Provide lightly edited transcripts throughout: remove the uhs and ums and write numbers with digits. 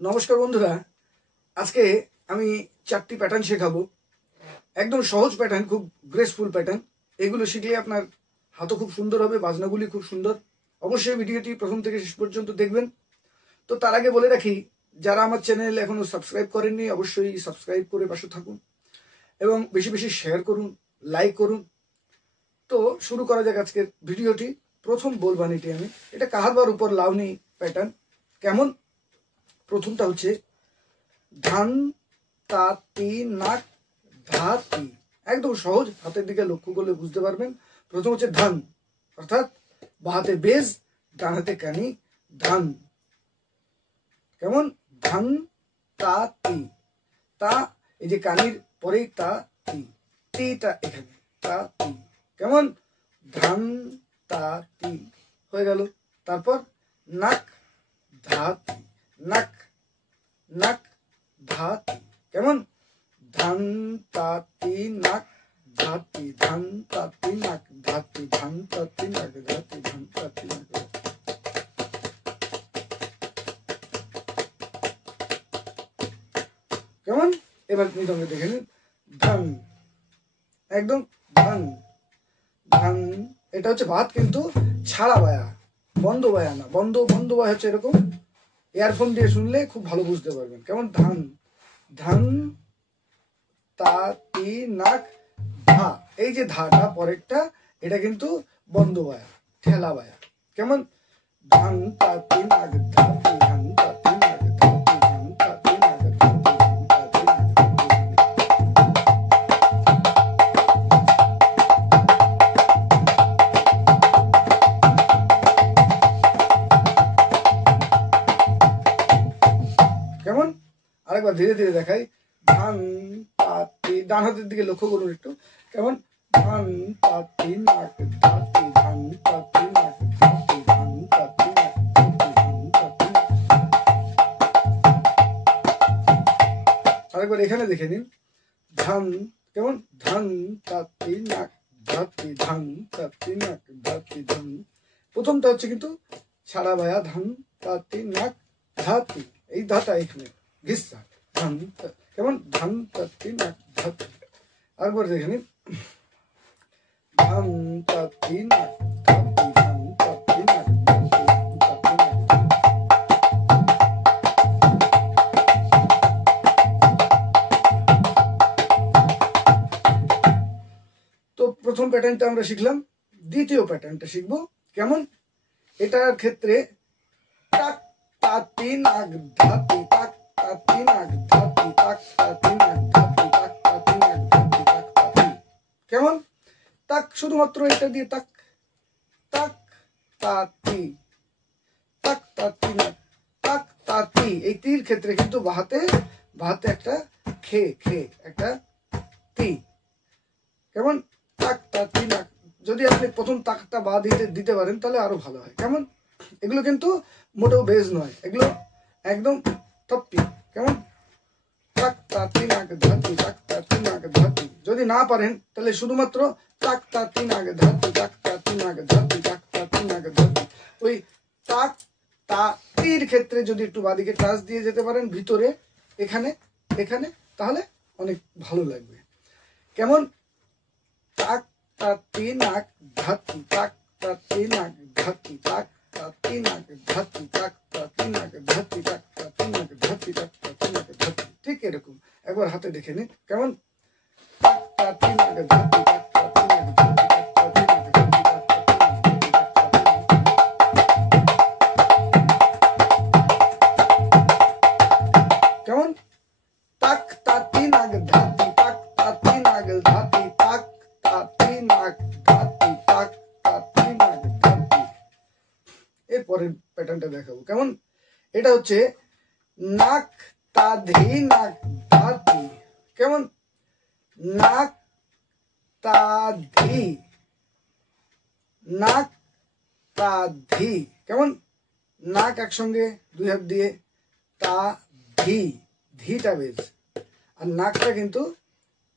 নমস্কার বন্ধুরা, আজকে আমি চারটি প্যাটার্ন শেখাবো। একদম সহজ প্যাটার্ন, খুব গ্রেসফুল প্যাটার্ন। এগুলো শিখলে আপনার হাতও খুব সুন্দর হবে, বাজনাগুলি খুব সুন্দর। অবশ্যই ভিডিওটি প্রথম থেকে শেষ পর্যন্ত দেখবেন। তো তার আগে বলে রাখি, যারা আমার চ্যানেল এখনো সাবস্ক্রাইব করেননি অবশ্যই সাবস্ক্রাইব করে পাশে থাকুন এবং বেশি বেশি শেয়ার করুন, লাইক করুন। তো শুরু করা যাক আজকের ভিডিওটি। প্রথম বলবানিটি আমি, এটা কাহারবার উপর লাউনি প্যাটার্ন। কেমন? প্রথমটা হচ্ছে ধান তাতি নাক ধাতি। একদম সহজ, হাতের দিকে লক্ষ্য করলে বুঝতে পারবেন। প্রথম হচ্ছে ধান, অর্থাৎ বা হাতে বেজ, ডান হাতে কানি, ধান। কেমন? ধান তাতি, তা এই যে কানির পরেই তা তি, তিটা এখানে, তা তি। কেমন? ধান তাতি হয়ে গেল। তারপর নাক ধাতি, নাক নাক ধাতি। কেমন? ধান তাতি নাক ধাতি, ধান তাতি নাক ধাতি, ধান তাতি নাক ধাতি, ধান তাতি নাক। কেমন? এবার মৃদঙ্গে দেখে নিন। ধান, একদম ধান ধান। এটা হচ্ছে ভাত, কিন্তু ছাড়া বায়া, বন্ধ বায়া না। বন্ধ বন্ধ বায়া হচ্ছে এরকম। ইয়ারফোন দিয়ে শুনলে খুব ভালো বুঝতে পারবেন। কেমন? ধান ধান তাতি নাক ধা। এই যে ধাটা পরেরটা, এটা কিন্তু বন্ধ বায়া, ঠেলা বায়া। কেমন? ধান তাতি নাক ধাতি, ধান তাতি নাক ধাতি, ধান তাতি নাক ধাতি, ধান তাতি নাক ধাতি। কেমন? আরেকবার ধীরে ধীরে দেখাই। ধান তাতি, ডান হাতের দিকে লক্ষ্য করুন একটু। কেমন? ধান তাতি নাক ধাতি, ধান তাতি নাক ধাতি, ধান তাতি নাক ধাতি, ধান তাতি নাক। আরেকবার এখানে দেখে নিন। ধান, কেমন? ধান তাতি নাক ধাতি, ধান তাতি নাক ধাতি, ধান। প্রথমটা হচ্ছে কিন্তু ছাড়া বায়া, ধান তাতি নাক ধাতি। এই ধাতা এখানে ঘিসা, ধান। কেমন? ধান তাতি নাক ধাতি। আরেকবার দেখে নিন। ধান তাতি নাক ধাতি, ধান তাতি নাক ধাতি, ধান তাতি নাক ধাতি। তো প্রথম প্যাটার্নটা আমরা শিখলাম। দ্বিতীয় প্যাটার্নটা শিখবো। কেমন? এটার ক্ষেত্রে টাক তাতি নাক ধাতি, টাক তাতি নাক ধাতি, টাক তাতি নাক ধাতি, টাক তাতি নাক ধাতি, টাক তাতি। কেমন? তাক, শুধুমাত্র এটা দিয়ে তাক, তাক তাতি, তাক তাতি নাক, তাক তাতি। এই তীর ক্ষেত্রে কিন্তু বাহাতে একটা খে, খে একটা তি। কেমন? তাক তাতি নাক। যদি আপনি প্রথম তাকটা বা দিতে পারেন তাহলে আরো ভালো হয়। কেমন? এগুলো কিন্তু মোটেও বেজ নয়, এগুলো একদম তপ্পি। কেমন? তাক তাতি নাক ধাতি, তাক তাতি নাক ধাতি। যদি না পারেন তাহলে শুধুমাত্র তাক তাতি নাক ধাতি, তাক তাতি নাক ধাতি, তাক তাতি নাক ধাতি। ওই তাক তাতির ক্ষেত্রে যদি একটু বাদিকে টাচ দিয়ে যেতে পারেন ভিতরে, এখানে এখানে, তাহলে অনেক ভালো লাগবে। কেমন? তাক তাতি নাক ধাতি, তাক তাতি নাক ধাতি, তাক তাতি নাক ধাতি, তাক তাতি নাক ধাতি, তাক তাতি নাক ধাতি, তাক তাতি নাক ধাতি। ঠিক এরকম একবার হাতে দেখে নিন। কেমন? তাক তাতি নাক ধাতি, তাক তাতি নাক ধাতি, তাক তাতি নাক ধাতি, তাক তাতি নাক ধাতি, তাক তাতি নাক। কেমন? তাক তাতি নাক ধাতি, তাক তাতি নাক ধাতি, তাক তাতি নাক ধাতি, তাক তাতি নাক ধাতি। এরপরের প্যাটার্নটা দেখাবো। কেমন? এটা হচ্ছে নাক তাধি নাক ধাতি। কেমন? নাক তাধি, নাক তাধি। কেমন? নাক একসঙ্গে দুই হাত দিয়ে, তা ধি, ধিটা বেজ, আর নাকটা কিন্তু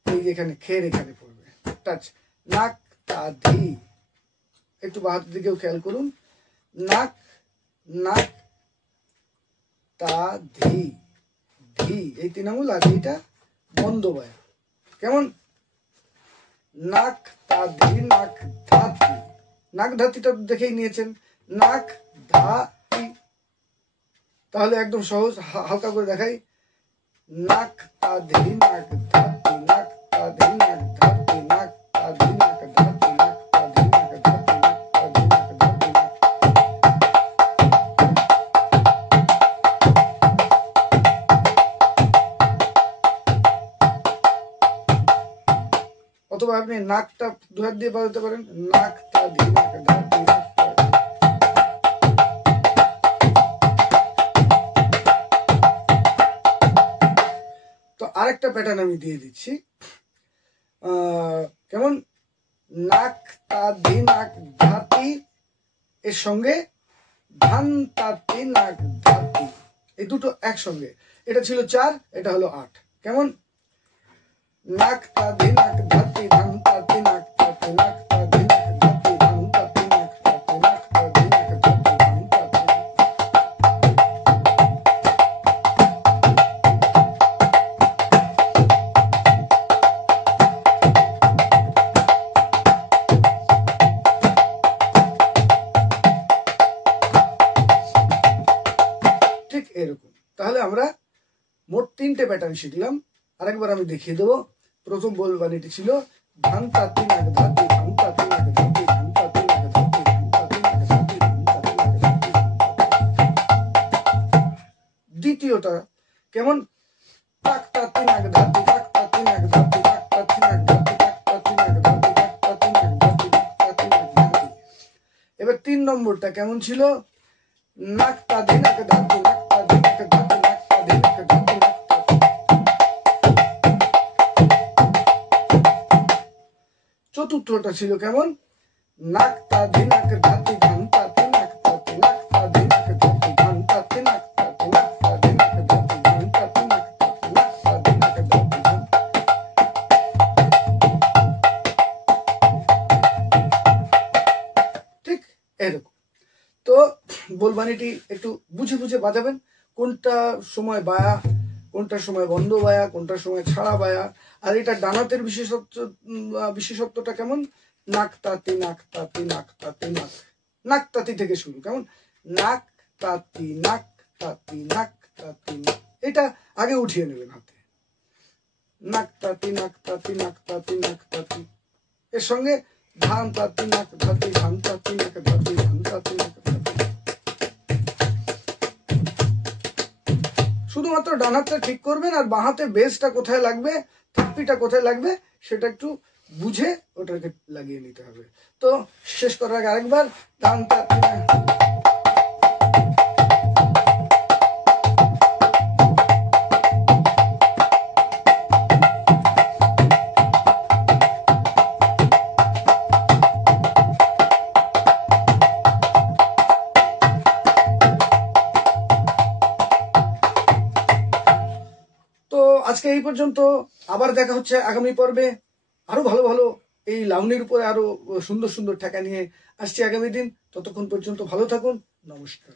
এই যেখানে খের এখানে পড়বে, টাচ। নাক তাধি। একটু বাহাতের দিকেও খেয়াল করুন। নাক নাক তা ধি, ধি এই 3 আঙুল, আর এইটা বন্ধ বায়া। কেমন? নাক তা ধি নাক ধাতি। নাক ধাতিটা দেখেই নিয়েছেন, নাক ধাতি। তাহলে একদম সহজ, হালকা করে দেখাই। নাক তা ধি নাক ধাতি, নাক তা ধি নাক ধাতি, নাক তা ধি নাক ধাতি, নাক তা ধি নাক ধাতি, নাক তা ধি নাক ধাতি, নাক। অথবা আপনি নাকটা 2 হাত দিয়ে বাজাতে পারেন, নাক তা ধি নাক ধাতি, নাক তা। তো আরেকটা প্যাটার্ন আমি দিয়ে দিচ্ছি, কেমন? নাক তা ধি নাক ধাতি এর সঙ্গে ধান তাতি নাক ধাতি, এই দুটো একসঙ্গে। এটা ছিল 4, এটা হলো 8। কেমন? নাক তা ধি নাক ধাতি, ধান তাতি নাক ধাতি, নাক তা ধি নাক ধাতি, ধান তাতি নাক ধাতি, নাক তা ধি নাক ধাতি, ধান তাতি। ঠিক এরকম। তাহলে আমরা মোট 3টে প্যাটার্ন শিখলাম। আরেকবার আমি দেখিয়ে দেবো। প্রথম বলবানিটি ছিল ধান তাতি নাক ধাতি, ধান তাতি নাক ধাতি, ধান তাতি নাক ধাতি, ধান তাতি নাক ধাতি, ধান তাতি নাক ধাতি। দ্বিতীয়টা কেমন? তাক তাতি নাক ধাতি, তাক তাতি নাক ধাতি, তাক তাতি নাক ধাতি, তাক তাতি নাক ধাতি, তাক তাতি নাক ধাতি, তাক তাতি নাক ধাতি। এবার 3 নম্বরটা কেমন ছিল? নাক তা ধি নাক ধাতি, নাক তা ধি নাক ধাতি, নাক তা ধি নাক ধাতি, নাক তা। চতুর্থটা ছিল কেমন? নাক তা ধি নাক ধাতি, ধান তাতি নাক তাতি, নাক তা ধি নাক ধাতি, ধান তাতি নাক তাতি, নাক তা ধি নাক ধাতি, ধান তাতি নাক তাতি, নাক তা ধি নাক ধাতি, ধান। ঠিক এরকম। তো বলবানিটি একটু বুঝে বুঝে বাজাবেন, কোনটা সময় বায়া, কোনটার সময় বন্ধ বায়া, কোনটার সময় ছাড়া বায়া। আর এটা ডানাতের বিশেষত্বটা কেমন? নাক তাতি নাক তাতি নাক তাতি নাক, নাক তাতি থেকে শুরু। কেমন? নাক তাতি নাক তাতি নাক তাতি নাক, এটা আগে উঠিয়ে নেবেন হাতে। নাক তাতি নাক তাতি নাক তাতি নাক তাতি, এর সঙ্গে ধান তাতি নাক ধাতি, ধান তাতি নাক ধাতি, ধান তাতি নাক ধাতি। শুধুমাত্র ডান হাতটা ঠিক করবেন, আর বাঁ হাতে বেসটা কোথায় লাগবে, থাপ্পিটা কোথায় লাগবে, সেটা একটু বুঝে ওটাকে লাগিয়ে নিতে হবে। তো শেষ করার আগে আরেকবার ধান তাতি নাক। আজকে এই পর্যন্ত, আবার দেখা হচ্ছে আগামী পর্বে। আরো ভালো ভালো এই লাউনির উপরে আরো সুন্দর সুন্দর ঠেকা নিয়ে আসছি আগামী দিন। ততক্ষণ পর্যন্ত ভালো থাকুন, নমস্কার।